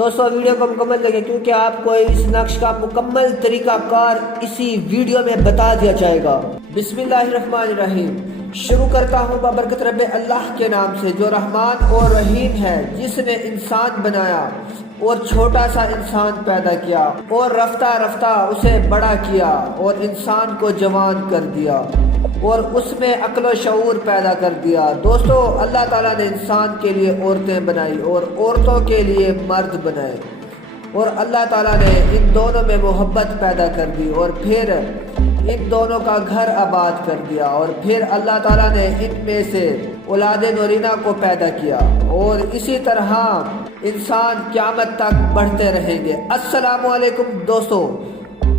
दोस्तों वीडियो को मुकम्मल देखें क्योंकि आपको इस नक्श का मुकम्मल तरीका कार इसी वीडियो में बता दिया जाएगा। बिस्मिल्लाहिर्रहमानिर्रहीम। शुरू करता हूँ बाबरकत रब्बे अल्लाह के नाम से जो रहमान और रहीम है, जिसने इंसान बनाया और छोटा सा इंसान पैदा किया और रफ्ता रफ्ता उसे बड़ा किया और इंसान को जवान कर दिया और उसमें अक्ल शऊर पैदा कर दिया। दोस्तों अल्लाह ताला ने इंसान के लिए औरतें बनाई और औरतों के लिए मर्द बनाए और अल्लाह ताला ने इन दोनों में मोहब्बत पैदा कर दी और फिर इन दोनों का घर आबाद कर दिया और फिर अल्लाह ताला ने इनमें से औलाद नूरीना को पैदा किया और इसी तरह इंसान क़यामत तक बढ़ते रहेंगे। अस्सलामु अलैकुम दोस्तों,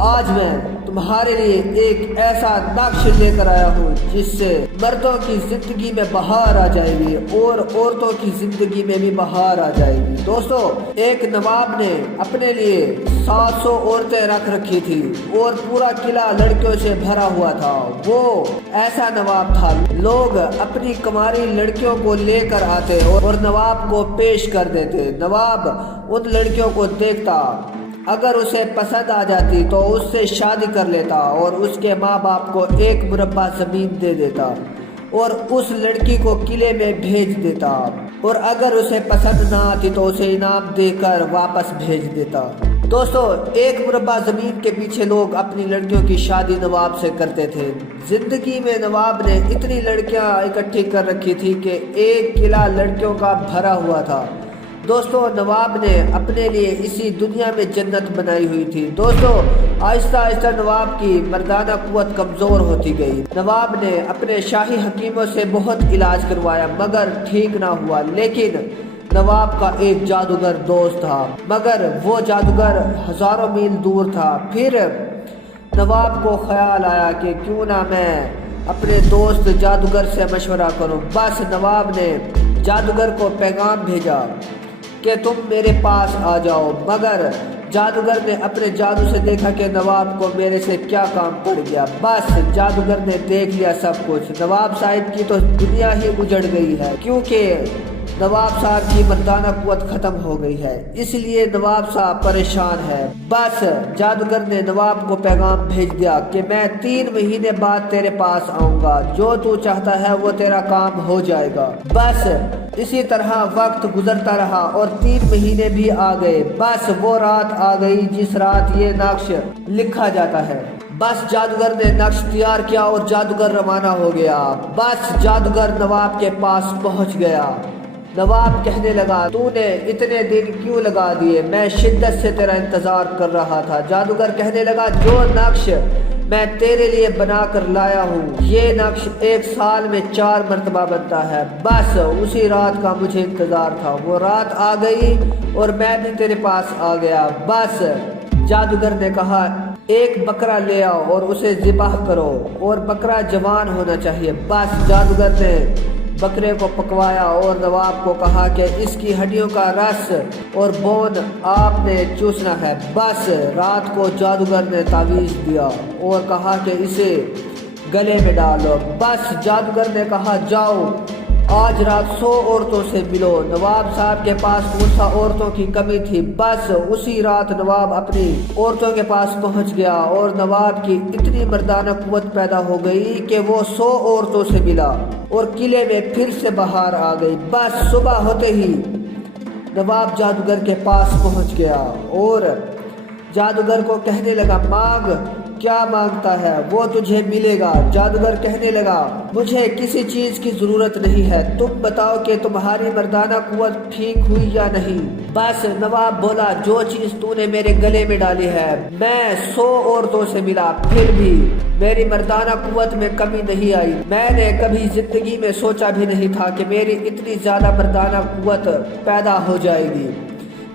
आज मैं तुम्हारे लिए एक ऐसा नक्श लेकर आया हूँ जिससे मर्दों की जिंदगी में बहार आ जाएगी और औरतों की जिंदगी में भी बहार आ जाएगी। दोस्तों एक नवाब ने अपने लिए 700 औरतें रख रखी थी और पूरा किला लड़कियों से भरा हुआ था। वो ऐसा नवाब था, लोग अपनी कुंवारी लड़कियों को लेकर आते और नवाब को पेश कर देते। नवाब उन लड़कियों को देखता, अगर उसे पसंद आ जाती तो उससे शादी कर लेता और उसके माँ बाप को एक मुरब्बा ज़मीन दे देता और उस लड़की को किले में भेज देता और अगर उसे पसंद ना आती तो उसे इनाम देकर वापस भेज देता। दोस्तों एक मुरब्बा ज़मीन के पीछे लोग अपनी लड़कियों की शादी नवाब से करते थे। जिंदगी में नवाब ने इतनी लड़कियां इकट्ठी कर रखी थी कि एक किला लड़कियों का भरा हुआ था। दोस्तों नवाब ने अपने लिए इसी दुनिया में जन्नत बनाई हुई थी। दोस्तों आहिस्ता आहिस्ता नवाब की मर्दाना कुव्वत कमज़ोर होती गई। नवाब ने अपने शाही हकीमों से बहुत इलाज करवाया मगर ठीक ना हुआ, लेकिन नवाब का एक जादूगर दोस्त था मगर वो जादूगर हज़ारों मील दूर था। फिर नवाब को ख्याल आया कि क्यों ना मैं अपने दोस्त जादूगर से मशवरा करूं। बस नवाब ने जादूगर को पैगाम भेजा कि तुम मेरे पास आ जाओ, मगर जादूगर ने अपने जादू से देखा कि नवाब को मेरे से क्या काम पड़ गया। बस जादूगर ने देख लिया सब कुछ। नवाब साहब की तो दुनिया ही उजड़ गई है क्योंकि नवाब साहब की मर्दाना कुव्वत खत्म हो गई है, इसलिए नवाब साहब परेशान है। बस जादूगर ने नवाब को पैगाम भेज दिया कि मैं 3 महीने बाद तेरे पास आऊंगा, जो तू चाहता है वो तेरा काम हो जाएगा। बस इसी तरह वक्त गुजरता रहा और 3 महीने भी आ गए। बस वो रात आ गई जिस रात ये नक्श लिखा जाता है। बस जादूगर ने नक्श तैयार किया और जादूगर रवाना हो गया। बस जादूगर नवाब के पास पहुंच गया। नवाब कहने लगा, तूने इतने दिन क्यों लगा दिए, मैं शिद्दत से तेरा इंतजार कर रहा था। जादूगर कहने लगा, जो नक्श मैं तेरे लिए बना कर लाया हूँ ये नक्श 1 साल में 4 मरतबा बनता है। बस उसी रात का मुझे इंतजार था, वो रात आ गई और मैं भी तेरे पास आ गया। बस जादूगर ने कहा, एक बकरा ले आओ और उसे ज़िबाह करो और बकरा जवान होना चाहिए। बस जादूगर ने बकरे को पकवाया और नवाब को कहा कि इसकी हड्डियों का रस और बोन आपने चूसना है। बस रात को जादूगर ने तावीज़ दिया और कहा कि इसे गले में डालो। बस जादूगर ने कहा, जाओ आज रात 100 औरतों से मिलो। नवाब साहब के पास मुझसा औरतों की कमी थी। बस उसी रात नवाब अपनी औरतों के पास पहुंच गया और नवाब की इतनी मर्दाना कुव्वत पैदा हो गई कि वो 100 औरतों से मिला और किले में फिर से बहार आ गई। बस सुबह होते ही नवाब जादूगर के पास पहुंच गया और जादूगर को कहने लगा, मांग, क्या मांगता है वो तुझे मिलेगा। जादूगर कहने लगा, मुझे किसी चीज की जरूरत नहीं है, तुम बताओ कि तुम्हारी मर्दाना कुव्वत ठीक हुई या नहीं। बस नवाब बोला, जो चीज तूने मेरे गले में डाली है मैं 100 औरतों से मिला, फिर भी मेरी मर्दाना कुव्वत में कमी नहीं आई। मैंने कभी जिंदगी में सोचा भी नहीं था कि मेरी इतनी ज्यादा मर्दाना कुव्वत पैदा हो जाएगी।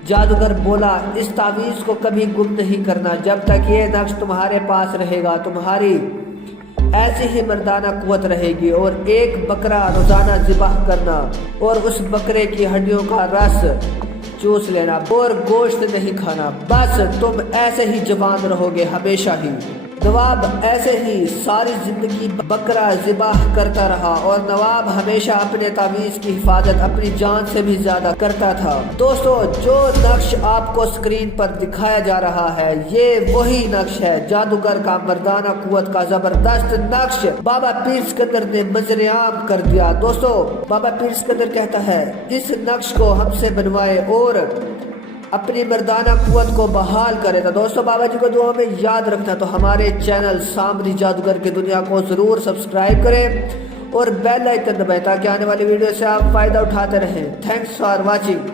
जादूगर बोला, इस तावीज़ को कभी गुम नहीं करना, जब तक ये नक्श तुम्हारे पास रहेगा तुम्हारी ऐसी ही मर्दाना कुव्वत रहेगी और एक बकरा रोजाना ज़िबाह करना और उस बकरे की हड्डियों का रस चूस लेना और गोश्त नहीं खाना। बस तुम ऐसे ही जवान रहोगे हमेशा ही। نواب ایسے ہی ساری زندگی بکرا ذبح کرتا رہا اور نواب ہمیشہ اپنے تعویذ کی حفاظت اپنی جان سے بھی زیادہ کرتا تھا۔ دوستو جو نقش آپ کو اسکرین پر دکھایا جا رہا ہے یہ وہی نقش ہے جادوگر کا مردانہ قوت کا زبردست نقش بابا پیر سکندر نے منظر عام کر دیا۔ دوستو بابا پیر سکندر کہتا ہے اس نقش کو ہم سے بنوائے اور اپنی مردانہ قوت کو بحال کرے گا۔ دوستو بابا جی کو دعا میں یاد رکھنا تو ہمارے چینل سامری جادوگر کی دنیا کو ضرور سبسکرائب کریں اور بیل آئکن دبائیں تاکہ آنے والی ویڈیو سے آپ فائدہ اٹھاتے رہیں۔ Thanks for watching.